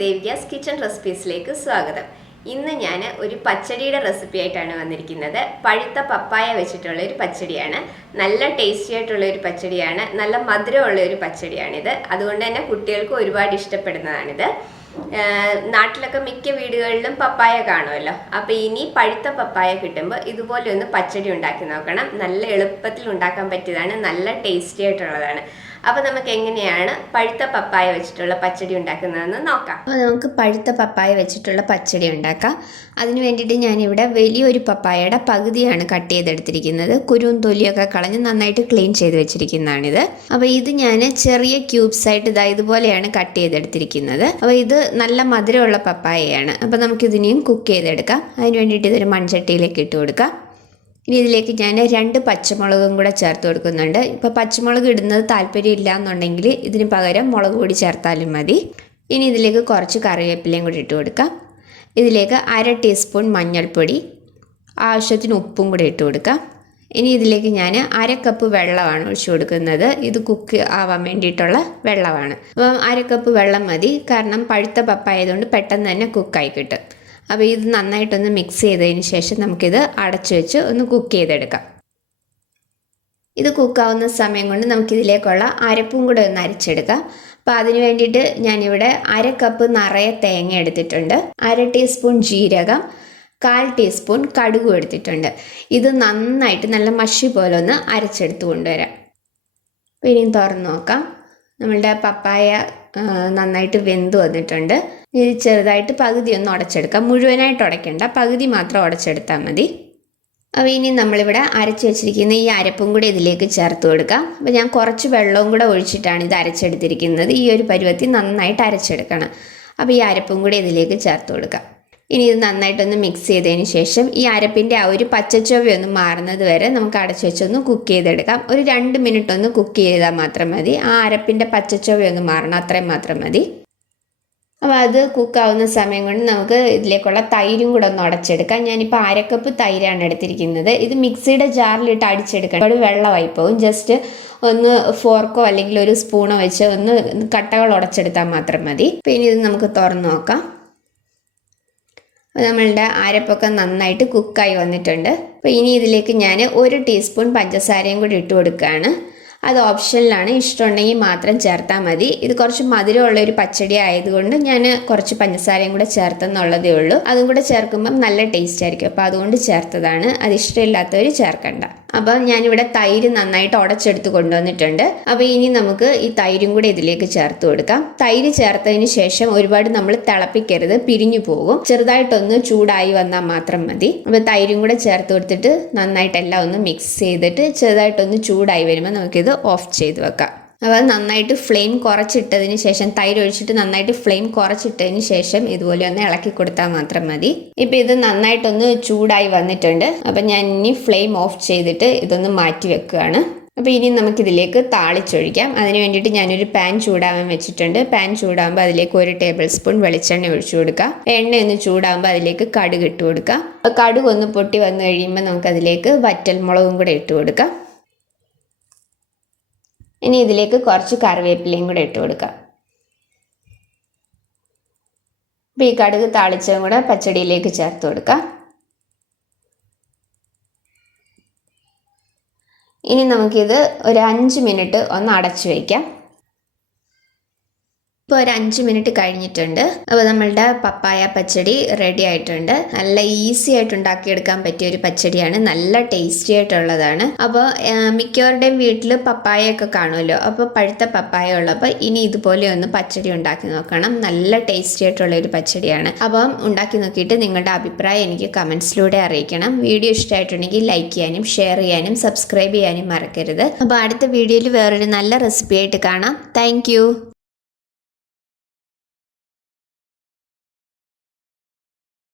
Devika's Kitchen Recipes-ലേക്ക് സ്വാഗതം. ഇന്ന് ഞാൻ ഒരു പച്ചടിയുടെ റെസിപ്പി ആയിട്ടാണ് വന്നിരിക്കുന്നത്. പഴുത്ത പപ്പായ വെച്ചിട്ടുള്ള ഒരു പച്ചടിയാണ്. നല്ല ടേസ്റ്റി ആയിട്ടുള്ള ഒരു പച്ചടിയാണ്. നല്ല മധുരമുള്ള ഒരു പച്ചടിയാണിത്. അതുകൊണ്ട് തന്നെ കുട്ടികൾക്ക് ഒരുപാട് ഇഷ്ടപ്പെടുന്നതാണിത്. നാട്ടിലൊക്കെ മിക്ക വീടുകളിലും പപ്പായ കാണുമല്ലോ. അപ്പോൾ ഇനി പഴുത്ത പപ്പായ കിട്ടുമ്പോൾ ഇതുപോലെ ഒന്ന് പച്ചടി ഉണ്ടാക്കി നോക്കണം. നല്ല എളുപ്പത്തിൽ ഉണ്ടാക്കാൻ പറ്റിയതാണ്. നല്ല ടേസ്റ്റി ആയിട്ടുള്ളതാണ്. അപ്പോൾ നമുക്ക് എങ്ങനെയാണ് പഴുത്ത പപ്പായ വെച്ചിട്ടുള്ള പച്ചടി ഉണ്ടാക്കുന്നതെന്ന് നോക്കാം. അപ്പോൾ നമുക്ക് പഴുത്ത പപ്പായ വെച്ചിട്ടുള്ള പച്ചടി ഉണ്ടാക്കാം. അതിന് വേണ്ടിയിട്ട് ഞാനിവിടെ വലിയൊരു പപ്പായയുടെ പകുതിയാണ് കട്ട് ചെയ്തെടുത്തിരിക്കുന്നത്. കുരുവും തൊലിയൊക്കെ കളഞ്ഞ് നന്നായിട്ട് ക്ലീൻ ചെയ്ത് വെച്ചിരിക്കുന്നതാണിത്. അപ്പോൾ ഇത് ഞാൻ ചെറിയ ക്യൂബ്സ് ആയിട്ട് ഇതുപോലെയാണ് കട്ട് ചെയ്തെടുത്തിരിക്കുന്നത്. അപ്പോൾ ഇത് നല്ല മധുരമുള്ള പപ്പായയാണ്. അപ്പോൾ നമുക്കിതിനെയും കുക്ക് ചെയ്തെടുക്കാം. അതിന് വേണ്ടിയിട്ട് ഇതൊരു മൺചട്ടിയിലേക്ക് ഇട്ട് കൊടുക്കാം. ഇനി ഇതിലേക്ക് ഞാൻ 2 പച്ചമുളകും കൂടെ ചേർത്ത് കൊടുക്കുന്നുണ്ട്. ഇപ്പോൾ പച്ചമുളക് ഇടുന്നത് താല്പര്യമില്ല എന്നുണ്ടെങ്കിൽ ഇതിന് പകരം മുളക് പൊടി ചേർത്താലും മതി. ഇനി ഇതിലേക്ക് കുറച്ച് കറിവേപ്പിലയും കൂടി ഇട്ട് കൊടുക്കാം. ഇതിലേക്ക് 1/2 ടീസ്പൂൺ മഞ്ഞൾപ്പൊടി, ആവശ്യത്തിന് ഉപ്പും കൂടി ഇട്ട് കൊടുക്കാം. ഇനി ഇതിലേക്ക് ഞാൻ 1/2 കപ്പ് വെള്ളമാണ് ഒഴിച്ചു കൊടുക്കുന്നത്. ഇത് കുക്ക് ആവാൻ വേണ്ടിയിട്ടുള്ള വെള്ളമാണ്. അപ്പം 1/2 കപ്പ് വെള്ളം മതി. കാരണം പഴുത്ത പപ്പായ ആയതുകൊണ്ട് പെട്ടെന്ന് തന്നെ കുക്കായി കിട്ടും. അപ്പോൾ ഇത് നന്നായിട്ടൊന്ന് മിക്സ് ചെയ്തതിന് ശേഷം നമുക്കിത് അടച്ചു വെച്ച് ഒന്ന് കുക്ക് ചെയ്തെടുക്കാം. ഇത് കുക്കാവുന്ന സമയം കൊണ്ട് നമുക്കിതിലേക്കുള്ള അരപ്പും കൂടെ ഒന്ന് അരച്ചെടുക്കാം. അപ്പോൾ അതിന് വേണ്ടിയിട്ട് ഞാനിവിടെ 1/2 കപ്പ് നിറയെ തേങ്ങ എടുത്തിട്ടുണ്ട്, 1/2 ടീസ്പൂൺ ജീരകം, 1/4 ടീസ്പൂൺ കടുകും എടുത്തിട്ടുണ്ട്. ഇത് നന്നായിട്ട് നല്ല മഷി പോലെ ഒന്ന് അരച്ചെടുത്ത് കൊണ്ടുവരാം. അപ്പോൾ ഇനിയും തുറന്ന് നോക്കാം. നമ്മളുടെ പപ്പായ നന്നായിട്ട് വെന്ത് വന്നിട്ടുണ്ട്. ഇത് ചെറുതായിട്ട് പകുതി ഒന്ന് ഉടച്ചെടുക്കാം. മുഴുവനായിട്ട് ഉടയ്ക്കണ്ട, പകുതി മാത്രം ഉടച്ചെടുത്താൽ മതി. അപ്പോൾ ഇനി നമ്മളിവിടെ അരച്ച് വെച്ചിരിക്കുന്ന ഈ അരപ്പും കൂടി ഇതിലേക്ക് ചേർത്ത് കൊടുക്കാം. അപ്പോൾ ഞാൻ കുറച്ച് വെള്ളവും കൂടെ ഒഴിച്ചിട്ടാണ് ഇത് അരച്ചെടുത്തിരിക്കുന്നത്. ഈ ഒരു പരുവത്തിൽ നന്നായിട്ട് അരച്ചെടുക്കണം. അപ്പോൾ ഈ അരപ്പും കൂടി ഇതിലേക്ക് ചേർത്ത് കൊടുക്കാം. ഇനി ഇത് നന്നായിട്ടൊന്ന് മിക്സ് ചെയ്തതിന് ശേഷം ഈ അരപ്പിൻ്റെ ആ ഒരു പച്ചച്ചൊവ്വയൊന്ന് മാറുന്നത് വരെ നമുക്ക് അടച്ചു വെച്ചൊന്ന് കുക്ക് ചെയ്തെടുക്കാം. ഒരു 2 മിനിറ്റ് ഒന്ന് കുക്ക് ചെയ്താൽ മാത്രം മതി. ആ അരപ്പിൻ്റെ പച്ചച്ചൊവ്വയൊന്ന് മാറണം, അത്രയും മാത്രം മതി. അപ്പോൾ അത് കുക്കാവുന്ന സമയം കൊണ്ട് നമുക്ക് ഇതിലേക്കുള്ള തൈരും കൂടെ ഒന്ന് ഉടച്ചെടുക്കാം. ഞാനിപ്പോൾ 1/2 കപ്പ് തൈരാണ് എടുത്തിരിക്കുന്നത്. ഇത് മിക്സിയുടെ ജാറിലിട്ട് അടിച്ചെടുക്കണം. ഒരു വെള്ളമായി പോകും. ജസ്റ്റ് ഒന്ന് ഫോർക്കോ അല്ലെങ്കിൽ ഒരു സ്പൂണോ വെച്ച് ഒന്ന് കട്ടകൾ ഉടച്ചെടുത്താൽ മാത്രം മതി. അപ്പോൾ ഇനി ഇത് നമുക്ക് തുറന്ന് നോക്കാം. അപ്പോൾ നമ്മളുടെ അരപ്പൊക്കെ നന്നായിട്ട് കുക്കായി വന്നിട്ടുണ്ട്. അപ്പോൾ ഇനി ഇതിലേക്ക് ഞാൻ 1 ടീസ്പൂൺ പഞ്ചസാരയും കൂടി ഇട്ട് കൊടുക്കുകയാണ്. അത് ഓപ്ഷനിലാണ്, ഇഷ്ടമുണ്ടെങ്കിൽ മാത്രം ചേർത്താൽ മതി. ഇത് കുറച്ച് മധുരമുള്ള ഒരു പച്ചടി ആയതുകൊണ്ട് ഞാൻ കുറച്ച് പഞ്ചസാരയും കൂടെ ചേർത്തെന്നുള്ളതേ ഉള്ളൂ. അതും കൂടെ ചേർക്കുമ്പം നല്ല ടേസ്റ്റ് ആയിരിക്കും. അപ്പോൾ അതുകൊണ്ട് ചേർത്തതാണ്. അത് ഇഷ്ടമില്ലാത്തവർ ചേർക്കണ്ട. അപ്പം ഞാനിവിടെ തൈര് നന്നായിട്ട് ഉടച്ചെടുത്ത് കൊണ്ടുവന്നിട്ടുണ്ട്. അപ്പോൾ ഇനി നമുക്ക് ഈ തൈരും കൂടെ ഇതിലേക്ക് ചേർത്ത് കൊടുക്കാം. തൈര് ചേർത്തതിന് ശേഷം ഒരുപാട് നമ്മൾ തിളപ്പിക്കരുത്, പിരിഞ്ഞു പോകും. ചെറുതായിട്ടൊന്ന് ചൂടായി വന്നാൽ മാത്രം മതി. അപ്പോൾ തൈരും കൂടെ ചേർത്ത് കൊടുത്തിട്ട് നന്നായിട്ടെല്ലാം ഒന്ന് മിക്സ് ചെയ്തിട്ട് ചെറുതായിട്ടൊന്ന് ചൂടായി വരുമ്പോൾ നമുക്കിത് ഓഫ് ചെയ്ത് വെക്കാം. അപ്പോൾ നന്നായിട്ട് ഫ്ലെയിം കുറച്ചിട്ടതിന് ശേഷം തൈര് ഒഴിച്ചിട്ട് നന്നായിട്ട് ഫ്ലെയിം കുറച്ചിട്ടതിന് ശേഷം ഇതുപോലെ ഒന്ന് ഇളക്കി കൊടുത്താൽ മാത്രം മതി. ഇപ്പോൾ ഇത് നന്നായിട്ടൊന്ന് ചൂടായി വന്നിട്ടുണ്ട്. അപ്പം ഞാൻ ഇനി ഫ്ലെയിം ഓഫ് ചെയ്തിട്ട് ഇതൊന്ന് മാറ്റി വെക്കുകയാണ്. അപ്പോൾ ഇനി നമുക്കിതിലേക്ക് താളിച്ചൊഴിക്കാം. അതിന് വേണ്ടിയിട്ട് ഞാനൊരു പാൻ ചൂടാവാൻ വെച്ചിട്ടുണ്ട്. പാൻ ചൂടാകുമ്പോൾ അതിലേക്ക് 1 ടേബിൾ സ്പൂൺ വെളിച്ചെണ്ണ ഒഴിച്ചു കൊടുക്കുക. എണ്ണയൊന്ന് ചൂടാകുമ്പോൾ അതിലേക്ക് കടുക് ഇട്ട് കൊടുക്കുക. അപ്പോൾ കടുക് ഒന്ന് പൊട്ടി വന്നു കഴിയുമ്പോൾ നമുക്കതിലേക്ക് വറ്റൽമുളകും കൂടെ ഇട്ട് കൊടുക്കാം. ഇനി ഇതിലേക്ക് കുറച്ച് കറിവേപ്പിലയും കൂടെ ഇട്ട് കൊടുക്കാം. അപ്പോൾ ഈ കടുക് താളിച്ചതും കൂടെ പച്ചടിയിലേക്ക് ചേർത്ത് കൊടുക്കാം. ഇനി നമുക്കിത് ഒരു 5 മിനിറ്റ് ഒന്ന് അടച്ചു വയ്ക്കാം. ഇപ്പോൾ ഒരു 5 മിനിറ്റ് കഴിഞ്ഞിട്ടുണ്ട്. അപ്പോൾ നമ്മളുടെ പപ്പായ പച്ചടി റെഡി ആയിട്ടുണ്ട്. നല്ല ഈസി ആയിട്ട് ഉണ്ടാക്കിയെടുക്കാൻ പറ്റിയ ഒരു പച്ചടിയാണ്. നല്ല ടേസ്റ്റി ആയിട്ടുള്ളതാണ്. അപ്പോൾ മിക്കവരുടെയും വീട്ടിൽ പപ്പായൊക്കെ കാണുമല്ലോ. അപ്പോൾ പഴുത്ത പപ്പായ ഉള്ളപ്പോൾ ഇനി ഇതുപോലെ ഒന്ന് പച്ചടി ഉണ്ടാക്കി നോക്കണം. നല്ല ടേസ്റ്റി ആയിട്ടുള്ള ഒരു പച്ചടിയാണ്. അപ്പം ഉണ്ടാക്കി നോക്കിയിട്ട് നിങ്ങളുടെ അഭിപ്രായം എനിക്ക് കമൻസിലൂടെ അറിയിക്കണം. വീഡിയോ ഇഷ്ടമായിട്ടുണ്ടെങ്കിൽ ലൈക്ക് ചെയ്യാനും ഷെയർ ചെയ്യാനും സബ്സ്ക്രൈബ് ചെയ്യാനും മറക്കരുത്. അപ്പോൾ അടുത്ത വീഡിയോയിൽ വേറൊരു നല്ല റെസിപ്പി ആയിട്ട് കാണാം. താങ്ക്